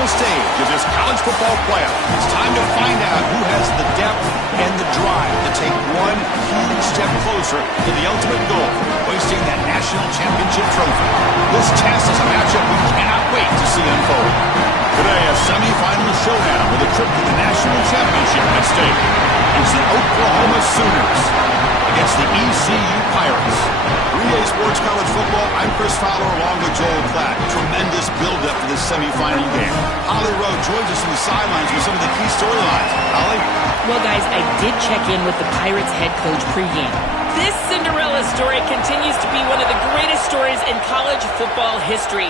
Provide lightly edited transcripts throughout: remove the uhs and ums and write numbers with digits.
final stage of this college football playoff. It's time to find out who has the depth and the drive to take one huge step closer to the ultimate goal, hoisting that national championship trophy. This test is a matchup we cannot wait to see unfold. Today, a semifinal showdown with a trip to the national championship at stake. It's the Oklahoma Sooners against the ECU Pirates. 3A Sports College Football, I'm Chris Fowler along with Joel Platt. Tremendous build-up to this semifinal game. Holly Rowe joins us from the sidelines with some of the key storylines. Holly? Well, guys, I did check in with the Pirates head coach pregame. This Cinderella story continues to be one of the greatest stories in college football history.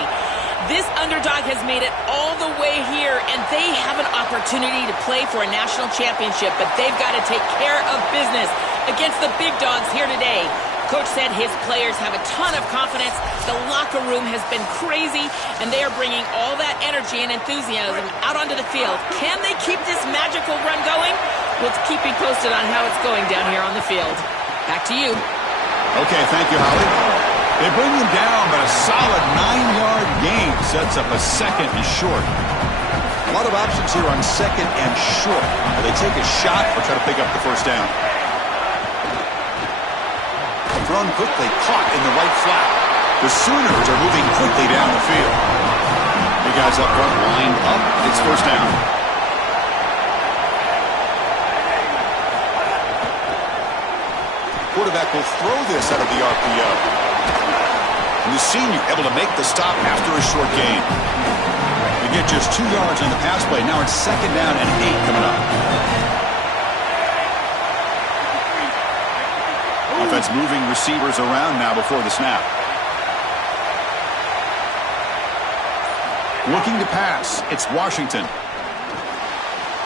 This underdog has made it all the way here, and they have an opportunity to play for a national championship, but they've got to take care of business against the big dogs here today. Coach said his players have a ton of confidence. The locker room has been crazy, and they are bringing all that energy and enthusiasm out onto the field. Can they keep this magical run going? We'll keep you posted on how it's going down here on the field. Back to you. Okay, thank you, Holly. They bring him down, but a solid 9-yard gain sets up a second and short. A lot of options here on second and short. Will they take a shot or try to pick up the first down? Thrown quickly, caught in the right flat. The Sooners are moving quickly down the field. The guys up front lined up. It's first down. Quarterback will throw this out of the RPO. And the senior able to make the stop after a short gain. We get just 2 yards on the pass play. Now it's second down and 8 coming up. Offense moving receivers around now before the snap. Looking to pass. It's Washington.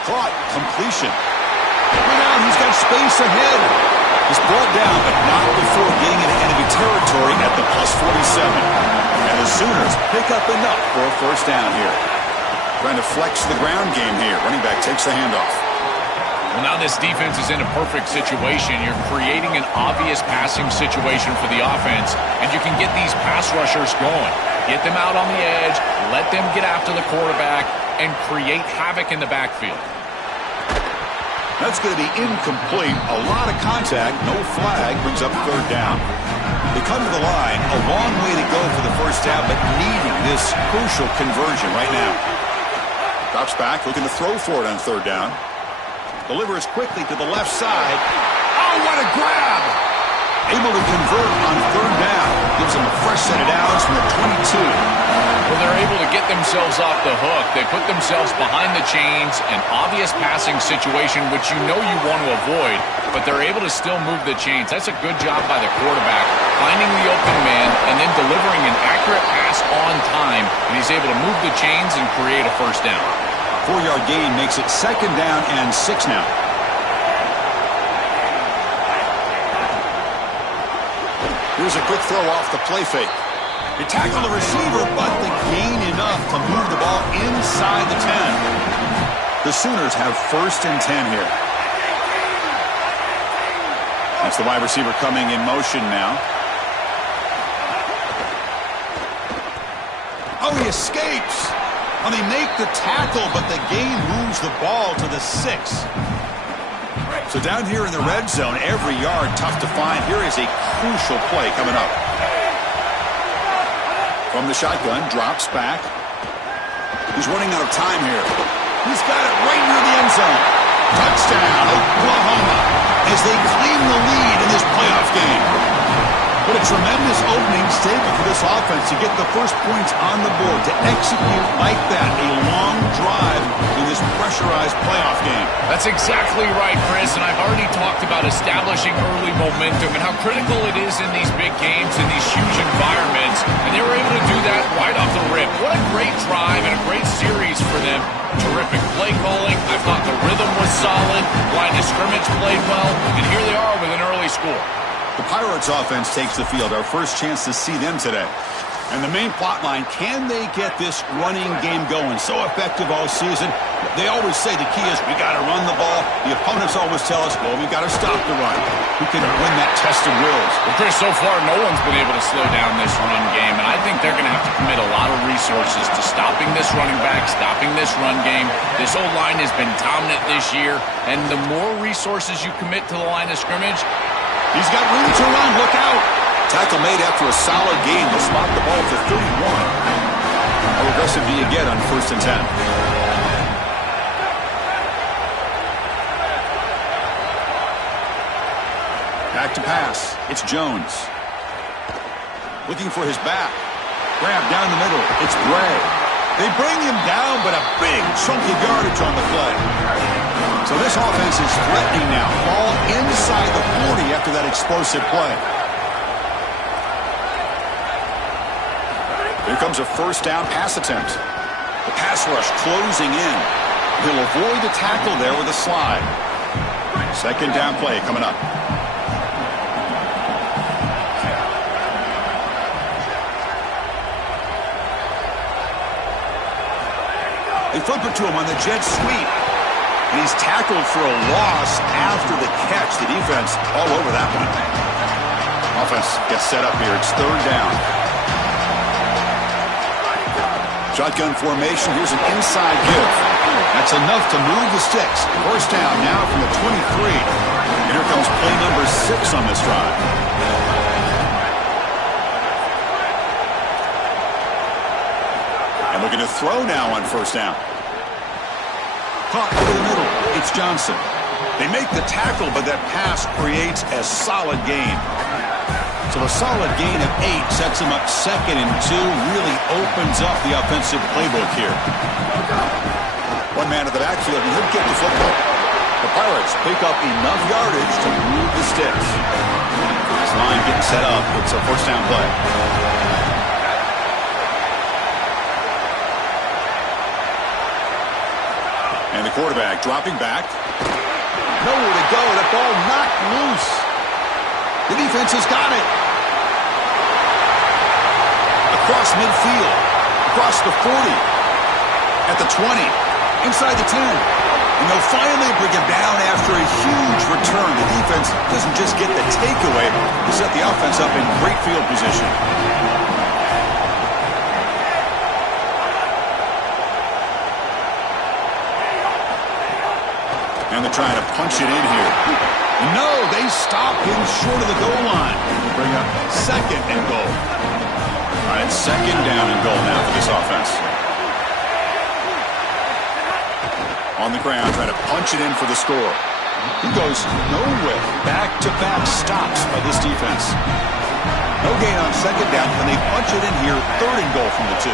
Caught. Completion. Right now he's got space ahead. He's brought down, but not before getting into enemy territory at the +47. And the Sooners pick up enough for a first down here. Trying to flex the ground game here. Running back takes the handoff. Well, now this defense is in a perfect situation. You're creating an obvious passing situation for the offense, and you can get these pass rushers going. Get them out on the edge, let them get after the quarterback, and create havoc in the backfield. That's going to be incomplete. A lot of contact. No flag. Brings up third down. They come to the line. A long way to go for the first down, but needing this crucial conversion right now. Drops back, looking to throw for it on third down. Delivers quickly to the left side. Oh, what a grab! Able to convert on third down. Gives them a fresh set of downs from the 22. Well, they're able to get themselves off the hook. They put themselves behind the chains, an obvious passing situation, which you know you want to avoid, but they're able to still move the chains. That's a good job by the quarterback, finding the open man and then delivering an accurate pass on time, and he's able to move the chains and create a first down. 4-yard gain makes it second down and 6 now. Here's a quick throw off the play fake. They tackle the receiver, but the gain enough to move the ball inside the 10. The Sooners have first and 10 here. That's the wide receiver coming in motion now. Oh, he escapes. Well, they make the tackle, but the gain moves the ball to the 6. So down here in the red zone, every yard tough to find. Here is a crucial play coming up. From the shotgun, drops back. He's running out of time here. He's got it right near the end zone. Touchdown, Oklahoma, as they claim the lead in this playoff game. What a tremendous opening statement for this offense to get the first points on the board, to execute like that, a long drive in this pressurized playoff game. That's exactly right, Chris, and I've already talked about establishing early momentum and how critical it is in these big games, in these huge environments, and they were able to do that right off the rip. What a great drive and a great series for them. Terrific play calling. I thought the rhythm was solid. Line of scrimmage played well, and here they are with an early score. The Pirates offense takes the field. Our first chance to see them today. And the main plot line, can they get this running game going? So effective all season. They always say the key is we got to run the ball. The opponents always tell us, well, we got to stop the run. Who can win that test of wills? Well, Chris, so far no one's been able to slow down this run game, and I think they're going to have to commit a lot of resources to stopping this running back, stopping this run game. This old line has been dominant this year, and the more resources you commit to the line of scrimmage, he's got room to run. Look out. Tackle made after a solid gain. They'll spot the ball to 31. How aggressive do you get on 1st and 10? Back to pass. It's Jones. Looking for his back. Grab down the middle. It's Bray. They bring him down, but a big chunk of yardage on the play. So this offense is threatening now. Ball inside the 40 after that explosive play. Here comes a 1st down pass attempt. The pass rush closing in. He'll avoid the tackle there with a slide. 2nd down play coming up. They flip it to him on the jet sweep. And he's tackled for a loss after the catch. The defense all over that one. Offense gets set up here. It's 3rd down. Shotgun formation. Here's an inside give. That's enough to move the sticks. 1st down now from the 23. And here comes play number 6 on this drive. And looking to throw now on 1st down. Caught over the middle. It's Johnson. They make the tackle, but that pass creates a solid gain. So a solid gain of 8 sets him up 2nd and 2. Really opens up the offensive playbook here. One man at the backfield, and he'll get the football. The Pirates pick up enough yardage to move the sticks. This line getting set up. It's a 1st down play. And the quarterback dropping back. Nowhere to go. The ball knocked loose. The defense has got it. Across midfield. Across the 40. At the 20. Inside the 10. And they'll finally bring him down after a huge return. The defense doesn't just get the takeaway. They set the offense up in great field position. And they're trying to punch it in here. No, they stop him short of the goal line. Bring up 2nd and goal. All right, 2nd down and goal now for this offense. On the ground, trying to punch it in for the score. He goes nowhere. Back-to-back stops by this defense. No gain on 2nd down, and they punch it in here. 3rd and goal from the 2.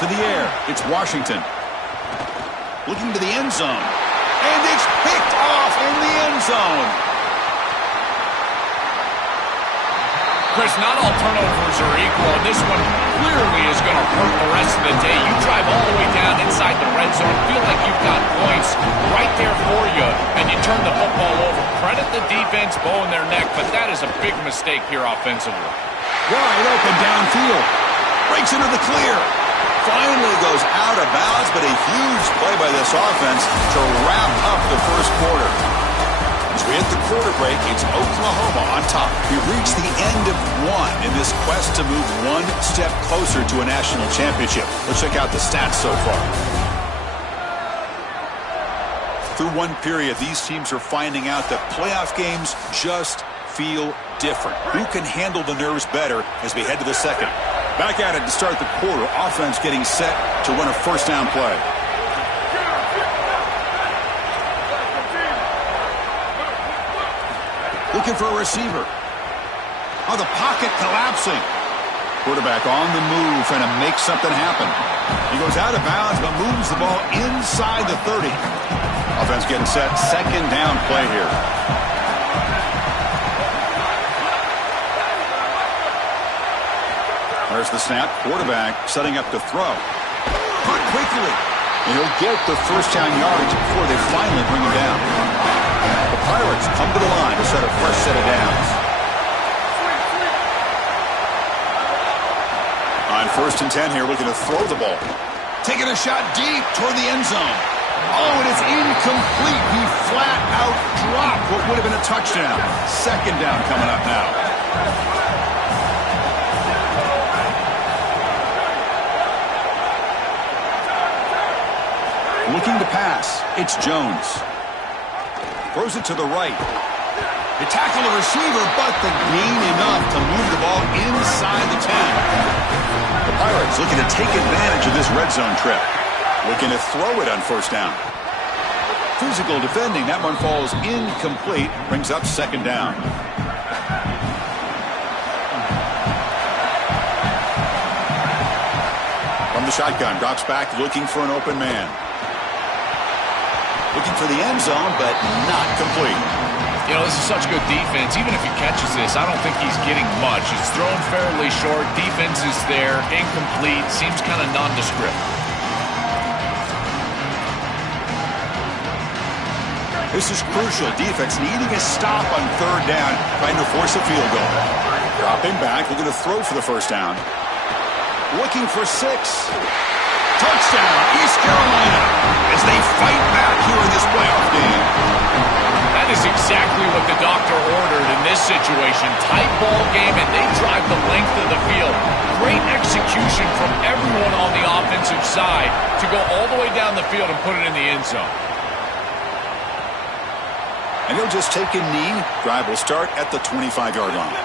To the air, it's Washington. Looking to the end zone. And it's picked off in the end zone. Chris, not all turnovers are equal. This one clearly is going to hurt the rest of the day. You drive all the way down inside the red zone, feel like you've got points right there for you, and you turn the football over. Credit the defense, bow in their neck, but that is a big mistake here offensively. Wide open downfield. Breaks into the clear. Finally goes out of bounds, but a huge play by this offense to wrap up the 1st quarter. As we hit the quarter break, it's Oklahoma on top. We reached the end of 1 in this quest to move 1 step closer to a national championship. Let's check out the stats so far. Through 1 period, these teams are finding out that playoff games just feel different. Who can handle the nerves better as we head to the 2nd? Back at it to start the quarter. Offense getting set to run a 1st down play. Looking for a receiver. Oh, the pocket collapsing. Quarterback on the move, trying to make something happen. He goes out of bounds, but moves the ball inside the 30. Offense getting set. 2nd down play here. There's the snap. Quarterback setting up to throw. Caught quickly. And he'll get the 1st down yardage before they finally bring him down. The Pirates come to the line. to set a fresh set of downs. On 1st and 10 here, looking to throw the ball. Taking a shot deep toward the end zone. Oh, and it's incomplete. He flat out dropped what would have been a touchdown. 2nd down coming up now. Looking to pass. It's Jones. Throws it to the right. They tackle the receiver, but the gain enough to move the ball inside the 10. The Pirates looking to take advantage of this red zone trip. Looking to throw it on 1st down. Physical defending. That one falls incomplete. Brings up 2nd down. From the shotgun, drops back looking for an open man. Looking for the end zone, but not complete. You know, this is such good defense. Even if he catches this, I don't think he's getting much. It's thrown fairly short. Defense is there. Incomplete. Seems kind of nondescript. This is crucial. Defense needing a stop on 3rd down, trying to force a field goal. Dropping back, looking to throw for the 1st down. Looking for 6. Touchdown, East Carolina, as they fight back here in this playoff game. That is exactly what the doctor ordered in this situation. Tight ball game, and they drive the length of the field. Great execution from everyone on the offensive side to go all the way down the field and put it in the end zone. And he'll just take a knee. Drive will start at the 25-yard line.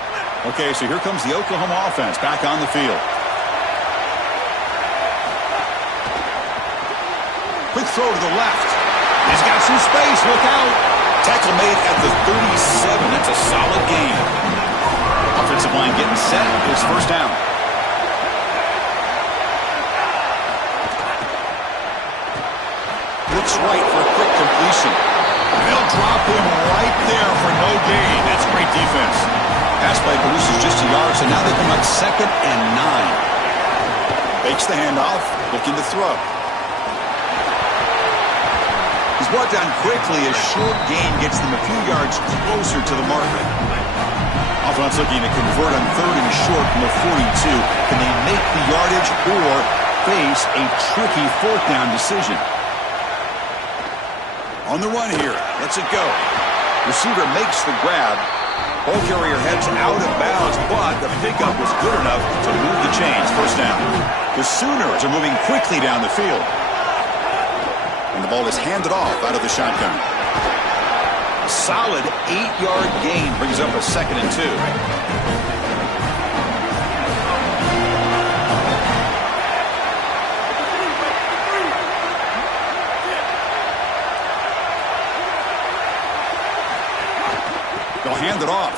Okay, so here comes the Oklahoma offense back on the field. Quick throw to the left. He's got some space. Look out. Tackle made at the 37. That's a solid gain. Offensive line getting set. It's 1st down. Looks right for a quick completion. They'll drop him right there for no gain. That's great defense. Pass play produces just a yard, so now they come up 2nd and 9. Fakes the handoff, looking to throw. He's brought down quickly. A short gain gets them a few yards closer to the marker. Offense looking to convert on 3rd and short from the 42. Can they make the yardage or face a tricky 4th down decision? On the run here. Lets it go. Receiver makes the grab. Ball carrier heads out of bounds, but the pickup was good enough to move the chains. 1st down. The Sooners are moving quickly down the field. And the ball is handed off out of the shotgun. A solid 8-yard gain brings up a 2nd and 2. They'll hand it off.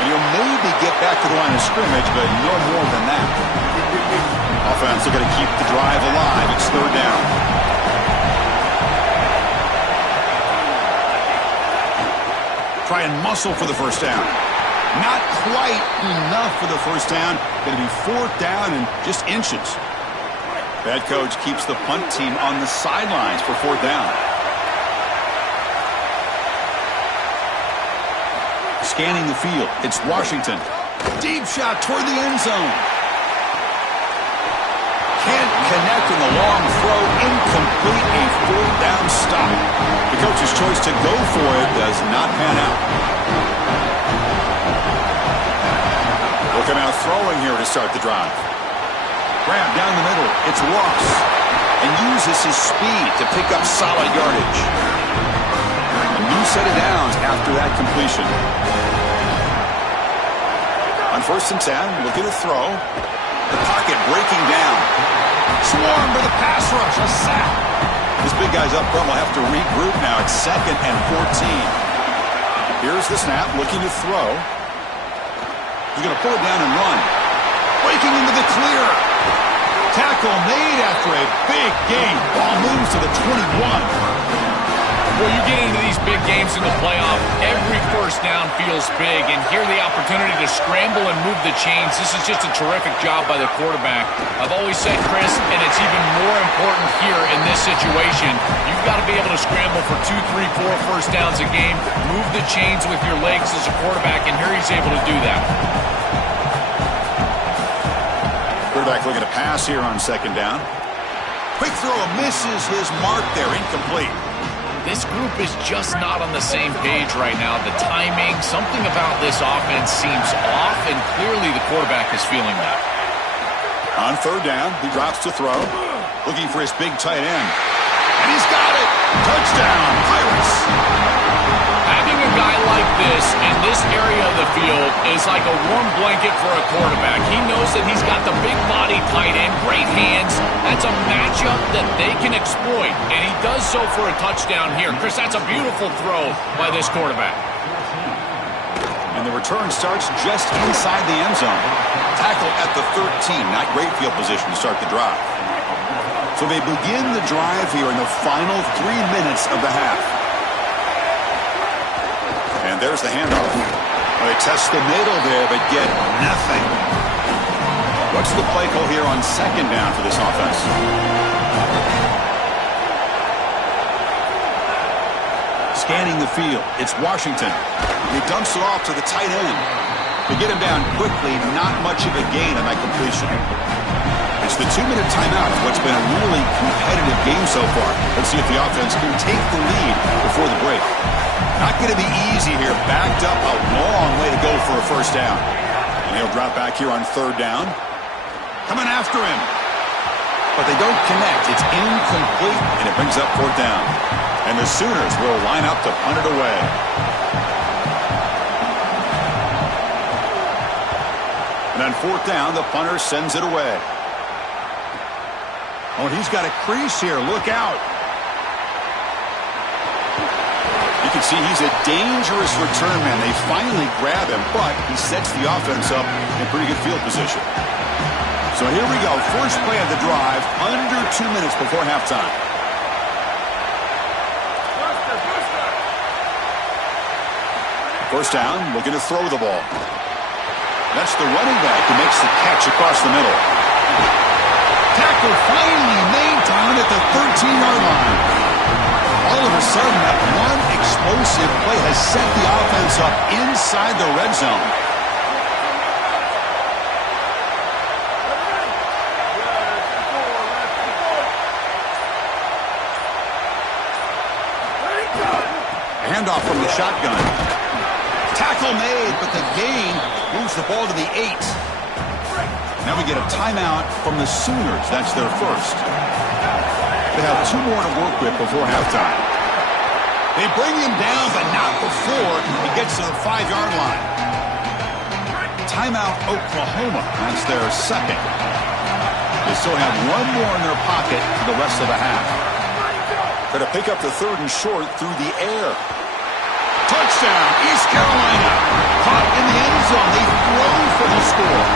And he'll maybe get back to the line of scrimmage, but no more than that. Offense are going to keep the drive alive. It's 3rd down. Try and muscle for the 1st down. Not quite enough for the 1st down. Going to be 4th down and just inches. Bad coach keeps the punt team on the sidelines for 4th down. Scanning the field. It's Washington. Deep shot toward the end zone. Can't connect in the long throw. Incomplete. A 4th down stop. The coach's choice to go for it does not pan out. Looking out throwing here to start the drive. Grab down the middle. It's Ross. And uses his speed to pick up solid yardage. A new set of downs after that completion. On 1st and 10, looking to throw. The pocket breaking down. Swarm to the pass rush. A sack. This big guy's up front will have to regroup now. It's 2nd and 14. Here's the snap, looking to throw. He's going to pull it down and run. Breaking into the clear. Tackle made after a big gain. Ball moves to the 21. Well, you get into these big games in the playoff, every 1st first down feels big, and here the opportunity to scramble and move the chains. This is just a terrific job by the quarterback. I've always said, Chris, and it's even more important here in this situation, you've got to be able to scramble for 2, 3, 4 first downs a game, move the chains with your legs as a quarterback, and here he's able to do that. Quarterback looking to pass here on second down. Quick throw misses his mark there, incomplete. This group is just not on the same page right now. The timing, something about this offense seems off, and clearly the quarterback is feeling that. On third down, he drops to throw, looking for his big tight end. And he's got it! Touchdown, Pirates! Having a guy like this in this area of the field is like a warm blanket for a quarterback. He knows that he's got the big body tight end, great hands. That's a matchup that they can exploit, and he does so for a touchdown here. Chris, that's a beautiful throw by this quarterback. And the return starts just inside the end zone. Tackle at the 13, not great field position to start the drive. So they begin the drive here in the final 3 minutes of the half. And there's the handoff. They test the middle there, but get nothing. What's the play call here on second down for this offense? Scanning the field, it's Washington. He dumps it off to the tight end. They get him down quickly, not much of a gain on that completion. It's the 2-minute timeout of what's been a really competitive game so far. Let's see if the offense can take the lead before the break. Not going to be easy here. Backed up a long way to go for a first down. And he'll drop back here on third down. Coming after him. But they don't connect. It's incomplete, and it brings up fourth down. And the Sooners will line up to punt it away. And on fourth down, the punter sends it away. Oh, he's got a crease here. Look out. You can see he's a dangerous return man. They finally grab him, but he sets the offense up in pretty good field position. So here we go. First play of the drive, under 2 minutes before halftime. First down, looking to throw the ball. That's the running back who makes the catch across the middle. Tackle finally made down at the 13-yard line. All of a sudden, that one explosive play has set the offense up inside the red zone. Handoff from the shotgun. Tackle made, but the gain moves the ball to the 8. Now we get a timeout from the Sooners. That's their first. They have 2 more to work with before halftime. They bring him down, but not before he gets to the 5-yard line. Timeout Oklahoma. That's their second. They still have 1 more in their pocket for the rest of the half. Going to pick up the 3rd and short through the air. Touchdown, East Carolina. Caught in the end zone. They throw for the score.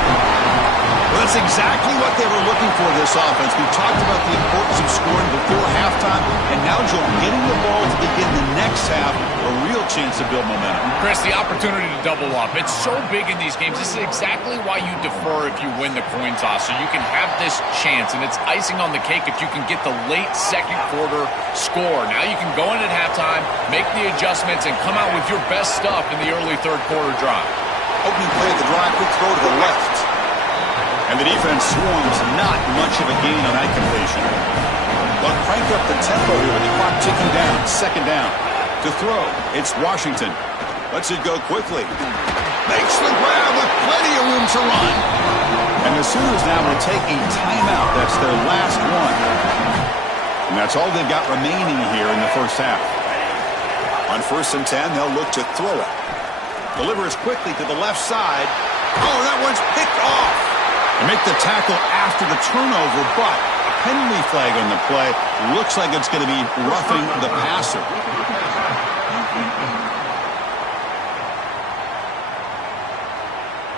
Well, that's exactly what they were looking for, this offense. We talked about the importance of scoring before halftime, and now, Joel, getting the ball to begin the next half, a real chance to build momentum. Chris, the opportunity to double up. It's so big in these games. This is exactly why you defer if you win the coin toss, so you can have this chance, and it's icing on the cake if you can get the late second quarter score. Now you can go in at halftime, make the adjustments, and come out with your best stuff in the early third quarter drive. Opening play of the drive, quick throw to the left. And the defense swarms, not much of a gain on that completion. But crank up the tempo here with the clock ticking down. Second down. To throw, it's Washington. Lets it go quickly. Makes the grab with plenty of room to run. And the Sooners now will take a timeout. That's their last one. And that's all they've got remaining here in the first half. On 1st and 10, they'll look to throw it. Delivers quickly to the left side. Oh, that one's picked off. They make the tackle after the turnover, but a penalty flag on the play. Looks like it's going to be roughing the passer.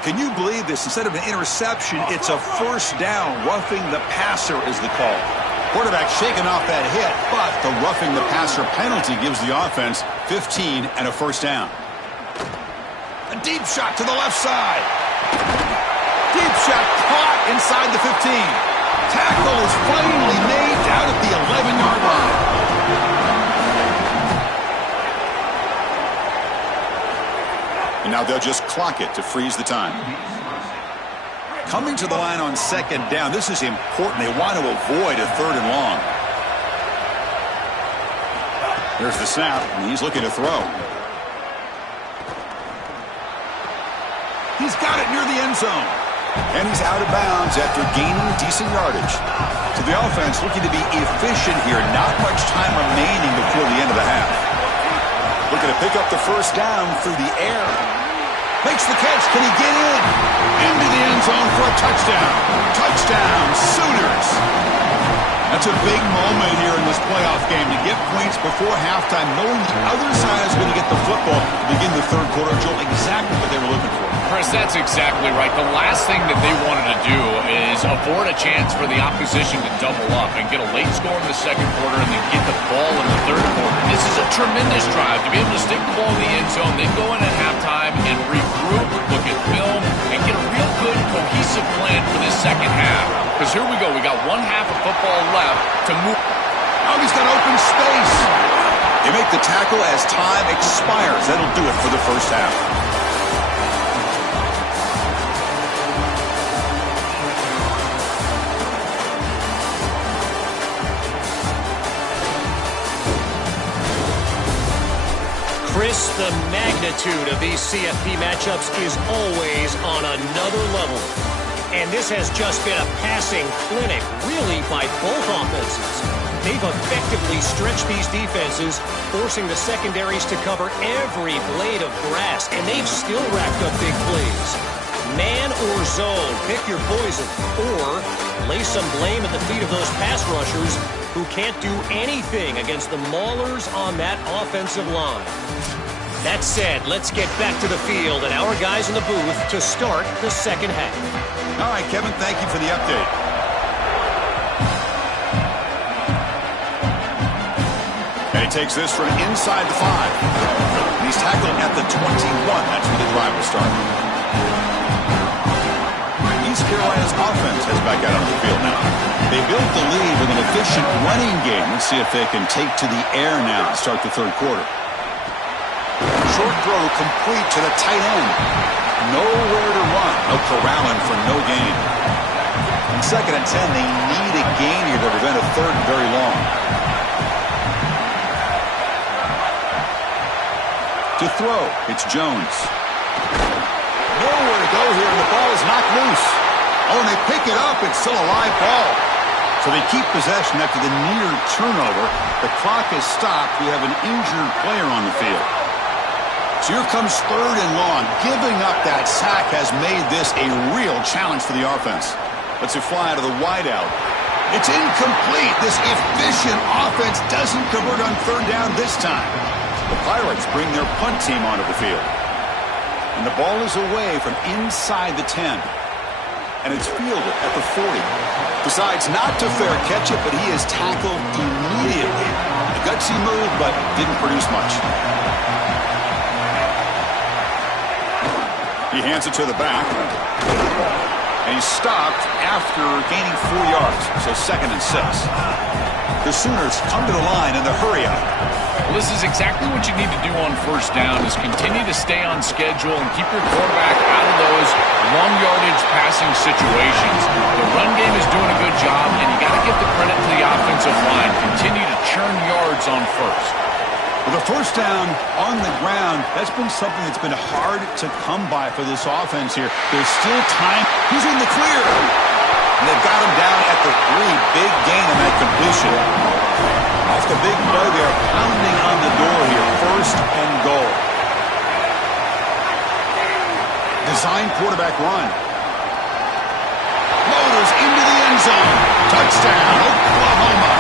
Can you believe this? Instead of an interception, it's a first down. Roughing the passer is the call. Quarterback shaking off that hit, but the roughing the passer penalty gives the offense 15 and a first down. A deep shot to the left side. Deep shot caught inside the 15. Tackle is finally made down at the 11-yard line. And now they'll just clock it to freeze the time. Coming to the line on second down, this is important. They want to avoid a third and long. There's the snap, and he's looking to throw. He's got it near the end zone. And he's out of bounds after gaining decent yardage. So the offense looking to be efficient here. Not much time remaining before the end of the half. Looking to pick up the first down through the air. Makes the catch. Can he get in? Into the end zone for a touchdown. Touchdown, Sooners. That's a big moment here in this playoff game to get points before halftime, knowing the other side is going to get the football to begin the third quarter. Joel, exactly what they were looking for. Chris, that's exactly right. The last thing that they wanted to do is afford a chance for the opposition to double up and get a late score in the second quarter and then get the ball in the third quarter. This is a tremendous drive to be able to stick the ball in the end zone, then go in at halftime and regroup, look at film, and get a real good cohesive plan for this second half. Because here we go. We got one half of football left to move. Oh, he's got open space. They make the tackle as time expires. That'll do it for the first half. Chris, the magnitude of these CFP matchups is always on another level. And this has just been a passing clinic, really, by both offenses. They've effectively stretched these defenses, forcing the secondaries to cover every blade of grass, and they've still racked up big plays. Man or zone, pick your poison, or lay some blame at the feet of those pass rushers who can't do anything against the maulers on that offensive line. That said, let's get back to the field and our guys in the booth to start the second half. All right, Kevin, thank you for the update. And he takes this from inside the 5. And he's tackled at the 21. That's where the drive will start. East Carolina's offense has back out on the field now. They built the lead with an efficient running game. Let's see if they can take to the air now to start the third quarter. Short throw complete to the tight end. Nowhere to run. No corralling for no gain. On 2nd and 10, they need a gain here to prevent a third and very long. To throw, it's Jones. Nowhere to go here, and the ball is knocked loose. Oh, and they pick it up. It's still a live ball. So they keep possession after the near turnover. The clock is stopped. We have an injured player on the field. So here comes 3rd and long. Giving up that sack has made this a real challenge for the offense. Let's it fly out of the wideout. It's incomplete. This efficient offense doesn't convert on 3rd down this time. The Pirates bring their punt team onto the field. And the ball is away from inside the 10. And it's fielded at the 40. Decides not to fair catch it, but he is tackled immediately. A gutsy move, but didn't produce much. He hands it to the back. And he's stopped after gaining 4 yards. So 2nd and 6. The Sooners come to the line in the hurry up. Well, this is exactly what you need to do on 1st down is continue to stay on schedule and keep your quarterback out of those long yardage passing situations. The run game is doing a good job, and you got to give the credit to the offensive line. Continue to churn yards on 1st. With a 1st down on the ground, that's been something that's been hard to come by for this offense here. There's still time. He's in the clear. And they've got him down at the 3. Big gain on that completion. Off the big play, they are pounding on the door here. 1st and goal. Design quarterback run. Motors into the end zone. Touchdown, Oklahoma.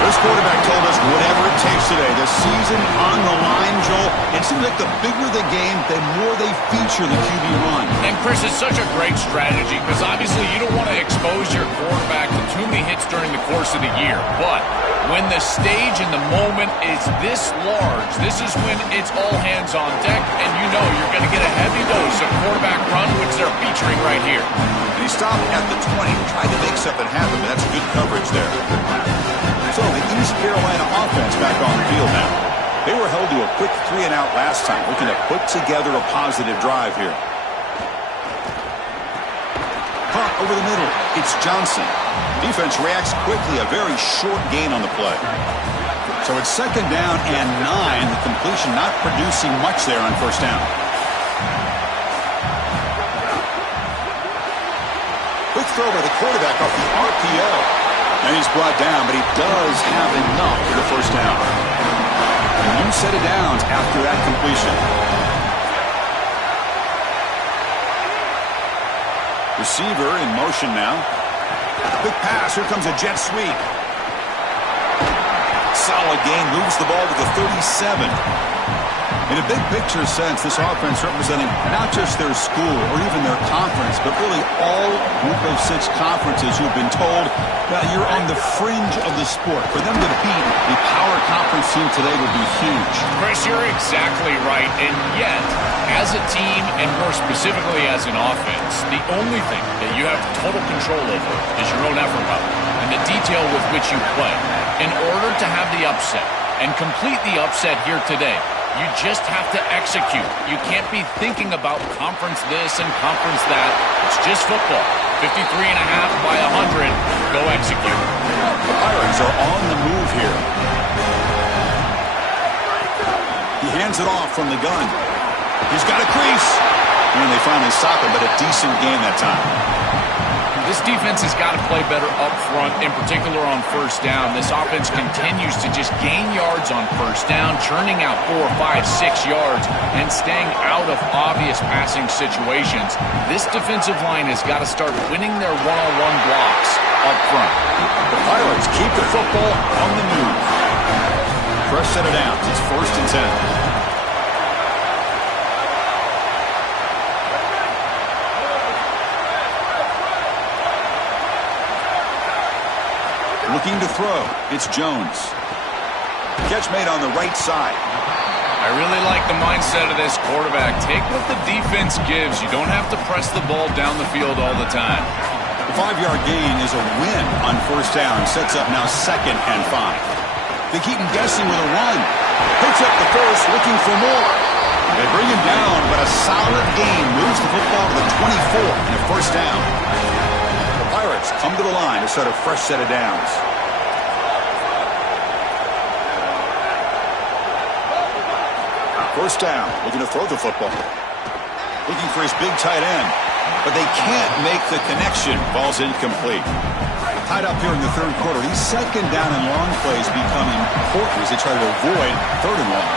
This quarterback told us whatever it takes today. The season on the line, Joel. It seems like the bigger the game, the more they feature the QB run. And, Chris, it's such a great strategy because obviously you don't want to expose your quarterback to too many hits during the course of the year. But when the stage and the moment is this large, this is when it's all hands on deck, and you know you're going to get a heavy dose of quarterback run, which they're featuring right here. And he stopped at the 20, tried to make something happen, but that's good coverage there. So the East Carolina offense back on the field now. They were held to a quick 3-and-out last time, looking to put together a positive drive here. Punt over the middle. It's Johnson. Defense reacts quickly. A very short gain on the play. So it's 2nd down and 9. The completion not producing much there on 1st down. Quick throw by the quarterback off the RPO. And he's brought down, but he does have enough for the 1st down. A new set of downs after that completion. Receiver in motion now. Quick pass. Here comes a jet sweep. Solid gain. Moves the ball to the 37. In a big picture sense, this offense representing not just their school or even their conference, but really all group of 6 conferences who have been told that you're on the fringe of the sport. For them to beat a power conference team today would be huge. Chris, you're exactly right. And yet, as a team, and more specifically as an offense, the only thing that you have total control over is your own effort level and the detail with which you play. In order to have the upset and complete the upset here today, you just have to execute. You can't be thinking about conference this and conference that. It's just football. 53.5 by 100. Go execute. The Pirates are on the move here. He hands it off from the gun. He's got a crease. And they finally stop him, but a decent game that time. This defense has got to play better up front, in particular on 1st down. This offense continues to just gain yards on 1st down, churning out 4, 5, 6 yards, and staying out of obvious passing situations. This defensive line has got to start winning their one-on-one blocks up front. The Pirates keep the football on the move. Fresh set of downs. It's 1st and 10. Looking to throw. It's Jones. Catch made on the right side. I really like the mindset of this quarterback. Take what the defense gives. You don't have to press the ball down the field all the time. The 5-yard gain is a win on 1st down. Sets up now 2nd and 5. They keep him guessing with a run. Picks up the first, looking for more. They bring him down, but a solid gain moves the football to the 24 and a 1st down. Pirates come to the line to set a fresh set of downs. First down, looking to throw the football. Looking for his big tight end, but they can't make the connection. Ball's incomplete. Tied up here in the 3rd quarter. These 2nd down and long plays become important as they try to avoid 3rd and long.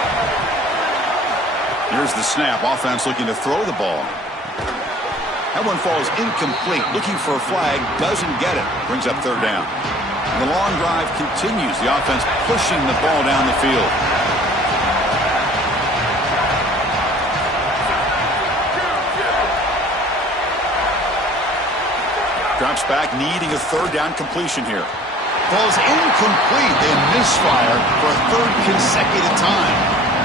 Here's the snap. Offense looking to throw the ball. That one falls incomplete. Looking for a flag. Doesn't get it. Brings up 3rd down. And the long drive continues. The offense pushing the ball down the field. Drops back, needing a 3rd down completion here. Ball's incomplete. They misfire for a 3rd consecutive time.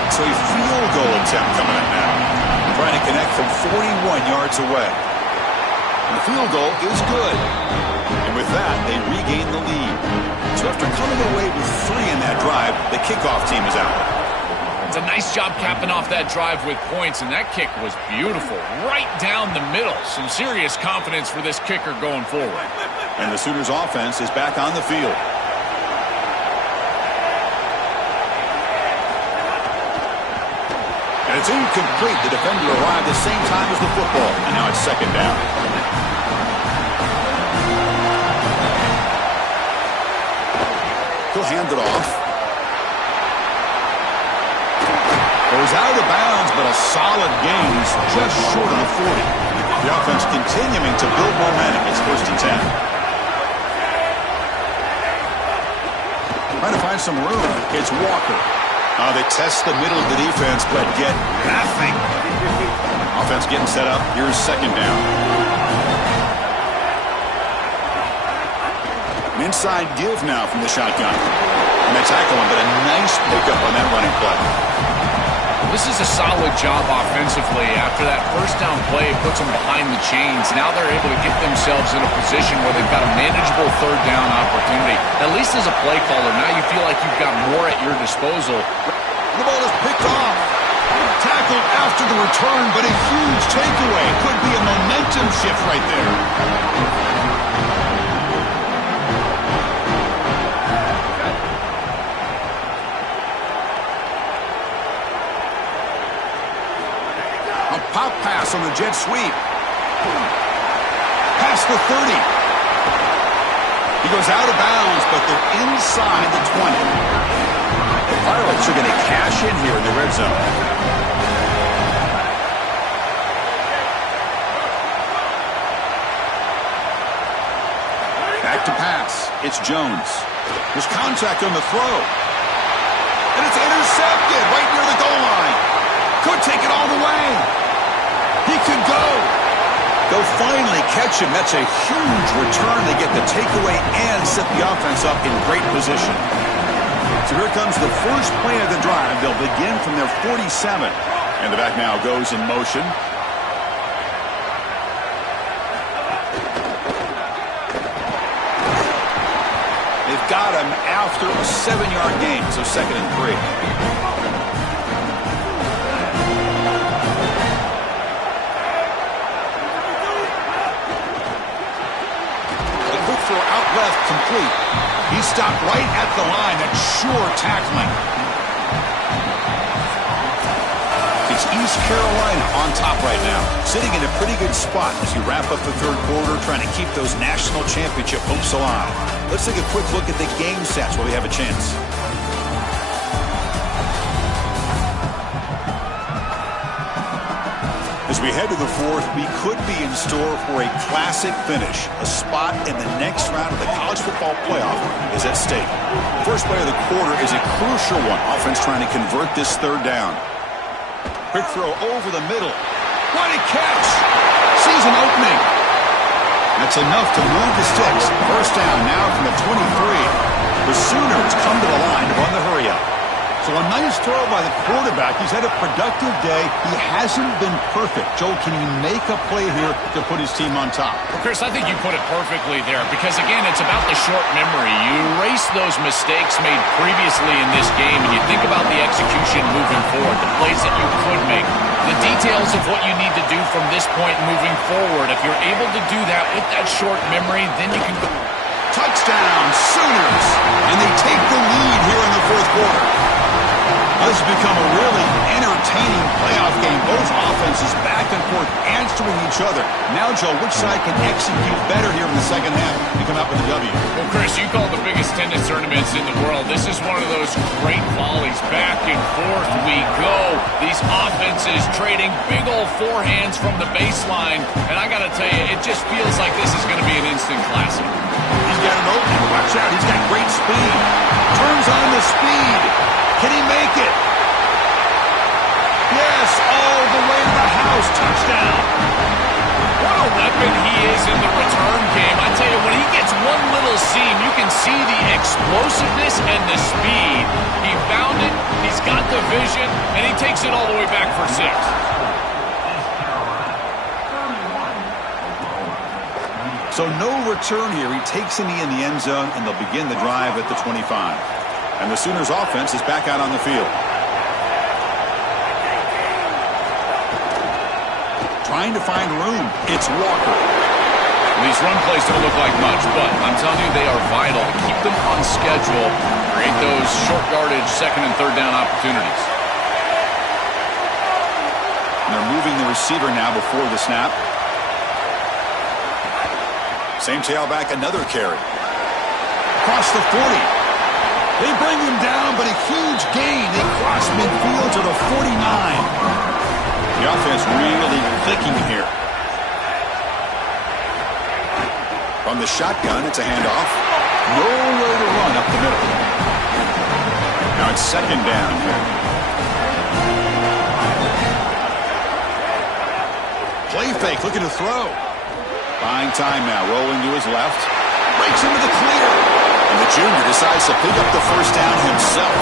So a field goal attempt coming up now. Trying to connect from 41 yards away. The field goal is good. And with that, they regain the lead. So after coming away with 3 in that drive, the kickoff team is out. It's a nice job capping off that drive with points, and that kick was beautiful. Right down the middle. Some serious confidence for this kicker going forward. And the Sooners offense is back on the field. And it's incomplete. The defender arrived the same time as the football. And now it's 2nd down. He'll hand it off. Goes out of bounds, but a solid gain. He's just short of the 40. The offense continuing to build momentum. It's 1st and 10. Trying to find some room. It's Walker. They test the middle of the defense, but get nothing. Offense getting set up. Here's second down. An inside give now from the shotgun. And they tackle him, but a nice pickup on that running play. This is a solid job offensively. After that first down play, it puts them behind the chains. Now they're able to get themselves in a position where they've got a manageable third down opportunity. At least as a play caller, now you feel like you've got more at your disposal. The ball is picked off. Tackled after the return, but a huge takeaway. Could be a momentum shift right there. A pop pass on the jet sweep. Past the 30. He goes out of bounds, but they're inside the 20. The Pirates are going to cash in here in the red zone. Back to pass. It's Jones. There's contact on the throw. And it's intercepted right near the goal line. Could take it all the way. He could go. They'll finally catch him. That's a huge return. They get the takeaway and set the offense up in great position. So here comes the first play of the drive. They'll begin from their 47. And the back now goes in motion. They've got him after a 7-yard gain, so 2nd and 3. Out left, complete. He stopped right at the line. That's sure tackling. It's East Carolina on top right now, sitting in a pretty good spot as you wrap up the third quarter, trying to keep those national championship hopes alive. Let's take a quick look at the game stats while we have a chance. As we head to the fourth, we could be in store for a classic finish. A spot in the next round of the college football playoff is at stake. First play of the quarter is a crucial one. Offense trying to convert this third down. Quick throw over the middle. What a catch! Sees an opening. That's enough to move the sticks. First down now from the 23. The Sooners come to the line to run the hurry-up. So a nice throw by the quarterback. He's had a productive day. He hasn't been perfect. Joe, can he make a play here to put his team on top? Well, Chris, I think you put it perfectly there because, again, it's about the short memory. You erase those mistakes made previously in this game, and you think about the execution moving forward, the plays that you could make, the details of what you need to do from this point moving forward. If you're able to do that with that short memory, then you can go. Touchdown, Sooners! And they take the lead here in the fourth quarter. This has become a really entertaining playoff game. Both offenses back and forth answering each other. Now, Joe, which side can execute better here in the second half and come out with a W? Well, Chris, you call the biggest tennis tournaments in the world. This is one of those great volleys. Back and forth we go. These offenses trading big old forehands from the baseline. And I got to tell you, it just feels like this is going to be an instant classic. He's got an opening. Watch out. He's got great speed. Turns on the speed. Can he make it? Yes, all the way to the house. Touchdown. What a weapon he is in the return game. I tell you, when he gets one little seam, you can see the explosiveness and the speed. He found it, he's got the vision, and he takes it all the way back for 6. So no return here. He takes a knee in the end zone, and they'll begin the drive at the 25. And the Sooners offense is back out on the field. Trying to find room. It's Walker. These run plays don't look like much, but I'm telling you, they are vital to keep them on schedule, create those short yardage second and third down opportunities. And they're moving the receiver now before the snap. Same tailback, another carry. Across the 40. They bring him down, but a huge gain. They cross midfield to the 49. The offense really clicking here. From the shotgun, it's a handoff. Nowhere to run up the middle. Now Now it's second down here. Play fake, looking to throw. Buying time now, rolling to his left. Breaks into the clear. And the junior decides to pick up the first down himself.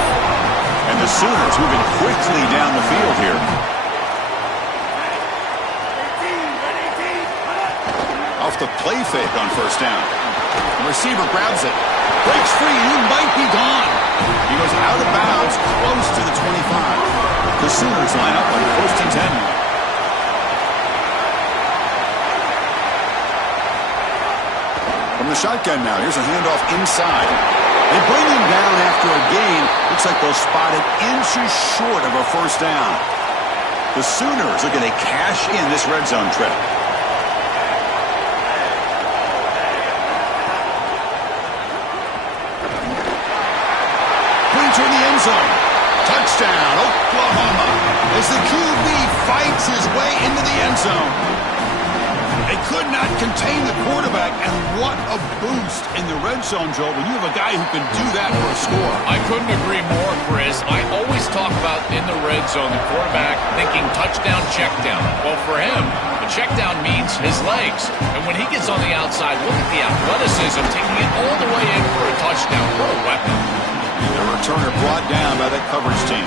And the Sooners moving quickly down the field here. Off the play fake on first down. The receiver grabs it. Breaks free. He might be gone. He goes out of bounds close to the 25. The Sooners line up on first and 10. From the shotgun now. Here's a handoff inside. They bring him down after a gain. Looks like they'll spot it inches short of a first down. The Sooners looking to cash in this red zone trip. Pointer in the end zone. Touchdown, Oklahoma. As the QB fights his way into the end zone. They could not contain the quarterback, and what a boost in the red zone, Joe, when you have a guy who can do that for a score. I couldn't agree more, Chris. I always talk about in the red zone, the quarterback thinking touchdown, check down. Well, for him, the check down means his legs. And when he gets on the outside, look at the athleticism, taking it all the way in for a touchdown. What a weapon. The returner brought down by that coverage team.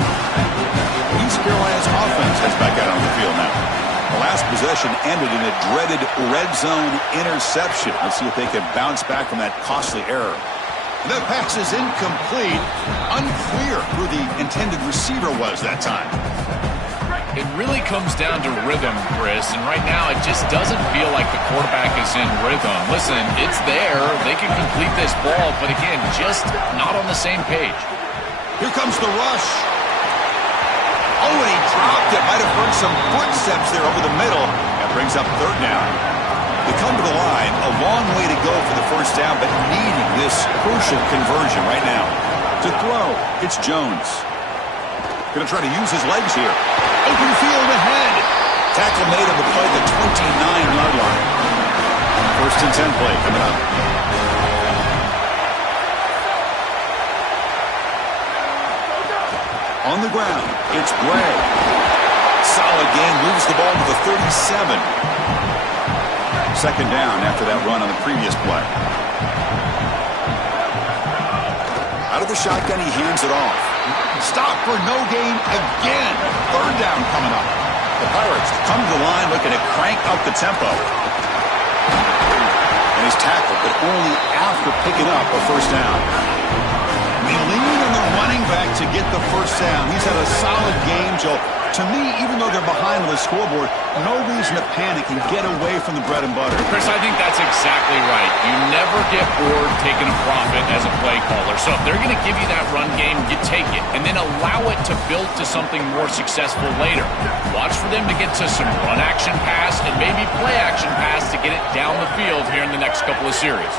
East Carolina's offense heads back out on the field now. The last possession ended in a dreaded red zone interception. Let's see if they can bounce back from that costly error. And that pass is incomplete. Unclear who the intended receiver was that time. It really comes down to rhythm, Chris, and right now it just doesn't feel like the quarterback is in rhythm. Listen, it's there. They can complete this ball, but again, just not on the same page. Here comes the rush. Oh, and he dropped it. Might have heard some footsteps there over the middle. That brings up third down. They come to the line. A long way to go for the first down, but needing this crucial conversion right now. To throw, it's Jones. Going to try to use his legs here. Open field ahead. Tackle made on the play at the 29-yard line. First and 10 play coming up. On the ground, it's Gray. Solid gain, moves the ball to the 37. Second down after that run on the previous play. Out of the shotgun, he hands it off. Stop for no gain again. Third down coming up. The Pirates come to the line looking to crank up the tempo. And he's tackled, but only after picking up a first down. They lean on the running back to get the first down. He's had a solid game, Joe. To me, even though they're behind on the scoreboard, no reason to panic and get away from the bread and butter. Chris, I think that's exactly right. You never get bored taking a profit as a play caller. So if they're going to give you that run game, you take it. And then allow it to build to something more successful later. Watch for them to get to some run action pass and maybe play action pass to get it down the field here in the next couple of series.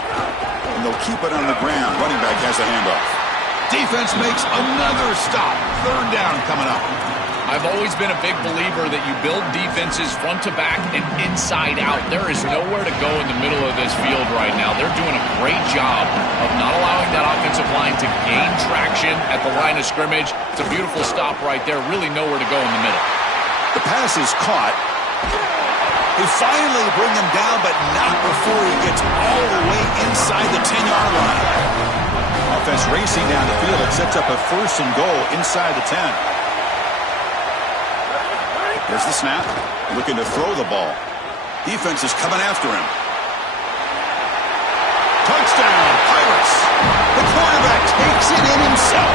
And they'll keep it on the ground. Running back has a handoff. Defense makes another stop. Third down coming up. I've always been a big believer that you build defenses front to back and inside out. There is nowhere to go in the middle of this field right now. They're doing a great job of not allowing that offensive line to gain traction at the line of scrimmage. It's a beautiful stop right there. Really nowhere to go in the middle. The pass is caught. They finally bring him down, but not before he gets all the way inside the 10-yard line. Offense racing down the field. It sets up a first and goal inside the 10. There's the snap. Looking to throw the ball. Defense is coming after him. Touchdown, Pirates. The quarterback takes it in himself.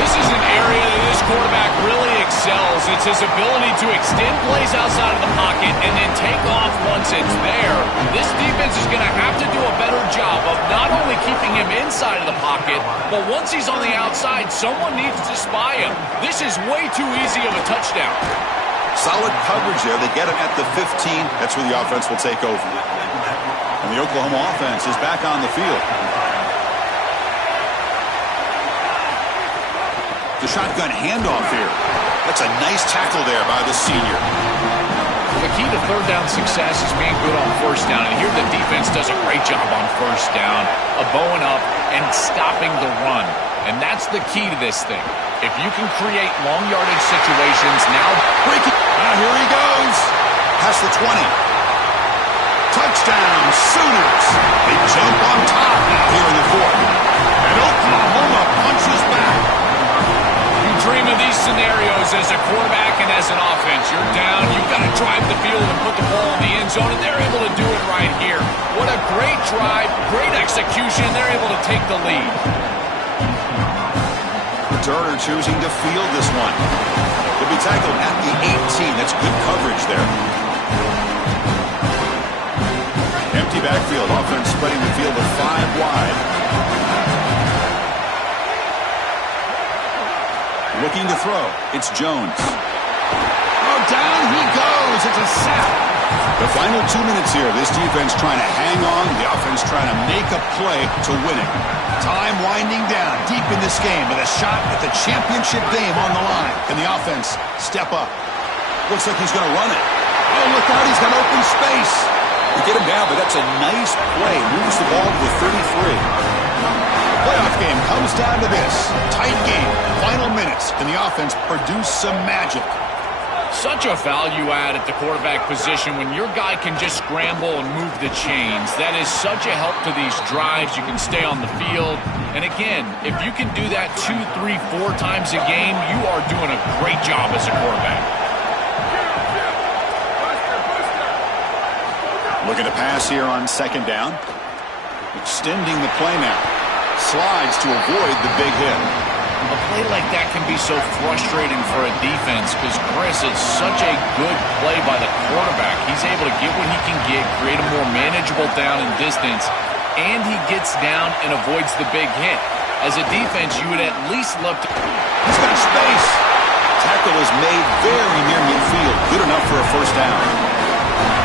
This is an area that this quarterback really excels. It's his ability to extend plays outside of the pocket and then take off once it's there. This defense is going to have to do a better job of not only keeping him inside of the pocket, but once he's on the outside, someone needs to spy him. This is way too easy of a touchdown. Solid coverage there. They get him at the 15. That's where the offense will take over. And the Oklahoma offense is back on the field. The shotgun handoff here. That's a nice tackle there by the senior. The key to third down success is being good on first down. And here the defense does a great job on first down of bowing up and stopping the run. And that's the key to this thing. If you can create long yardage situations, now breaking. Now here he goes. Past the 20. Touchdown, Sooners. They jump on top now here in the fourth. And Oklahoma punches back. You dream of these scenarios as a quarterback and as an offense. You're down, you've got to drive the field and put the ball in the end zone, and they're able to do it right here. What a great drive, great execution. They're able to take the lead. Turner choosing to field this one. He'll be tackled at the 18. That's good coverage there. Empty backfield. Offense spreading the field to 5 wide. Looking to throw. It's Jones. Oh, down he goes. It's a sack. The final 2 minutes here. This defense trying to hang on. The offense trying to make a play to win it. Time winding down deep in this game with a shot at the championship game on the line. Can the offense step up? Looks like he's going to run it. Oh, look out. He's got open space. You get him down, but that's a nice play. Moves the ball to the 33. Playoff game comes down to this. Tight game. Final minutes. Can the offense produce some magic? Such a value add at the quarterback position when your guy can just scramble and move the chains. That is such a help to these drives. You can stay on the field. And again, if you can do that 2, 3, 4 times a game, you are doing a great job as a quarterback. Looking to pass here on second down. Extending the play now. Slides to avoid the big hit. A play like that can be so frustrating for a defense because, Chris, it's such a good play by the quarterback. He's able to get what he can get, create a more manageable down and distance, and he gets down and avoids the big hit. As a defense, you would at least love to... He's got space. Tackle is made very near midfield. Good enough for a first down.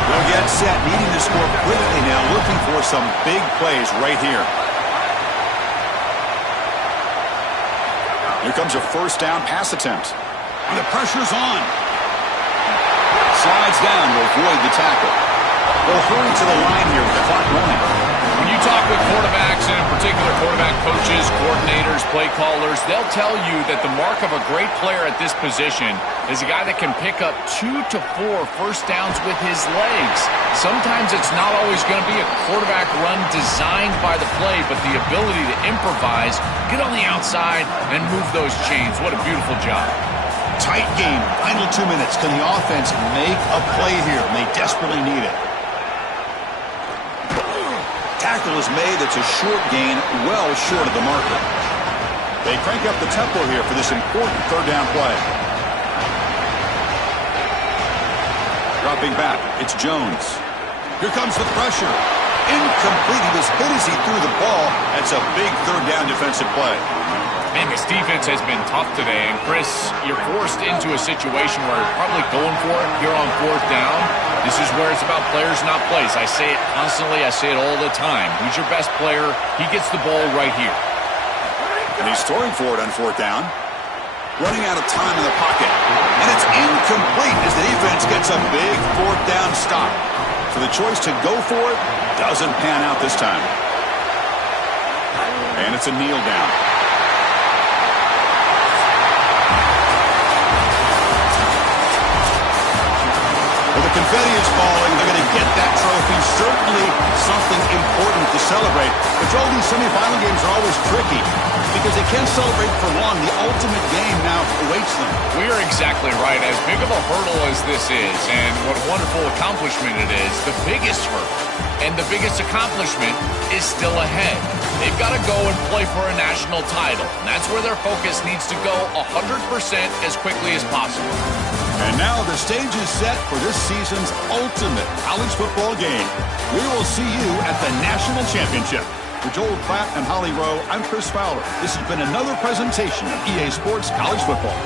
They'll get set, needing to score quickly now, looking for some big plays right here. Here comes a first down pass attempt. And the pressure's on. Slides down to avoid the tackle. They'll hurry to the line here with the clock running. When you talk with quarterbacks, and in particular quarterback coaches, coordinators, play callers, they'll tell you that the mark of a great player at this position is a guy that can pick up 2 to 4 first downs with his legs. Sometimes it's not always going to be a quarterback run designed by the play, but the ability to improvise, get on the outside, and move those chains. What a beautiful job. Tight game. Final 2 minutes. Can the offense make a play here? And they desperately need it. Tackle is made. It's a short gain, well short of the marker. They crank up the tempo here for this important third down play. Dropping back, it's Jones. Here comes the pressure. Incomplete. He was hit as he threw the ball. That's a big third down defensive play. Man, this defense has been tough today. And, Chris, you're forced into a situation where you're probably going for it here on fourth down. This is where it's about players, not plays. I say it constantly. I say it all the time. Who's your best player? He gets the ball right here. And he's throwing for it on fourth down. Running out of time in the pocket. And it's incomplete as the defense gets a big fourth down stop. So the choice to go for it doesn't pan out this time. And it's a kneel down. Well, the confetti is falling. They're going to get that trophy. Certainly something important to celebrate. But Joel, these semifinal games are always tricky because they can't celebrate for long. The ultimate game now awaits them. We are exactly right. As big of a hurdle as this is, and what a wonderful accomplishment it is, the biggest hurdle and the biggest accomplishment is still ahead. They've got to go and play for a national title, and that's where their focus needs to go 100% as quickly as possible. And now the stage is set for this season's ultimate college football game. We will see you at the National Championship. For Joel Pratt and Holly Rowe, I'm Chris Fowler. This has been another presentation of EA Sports College Football.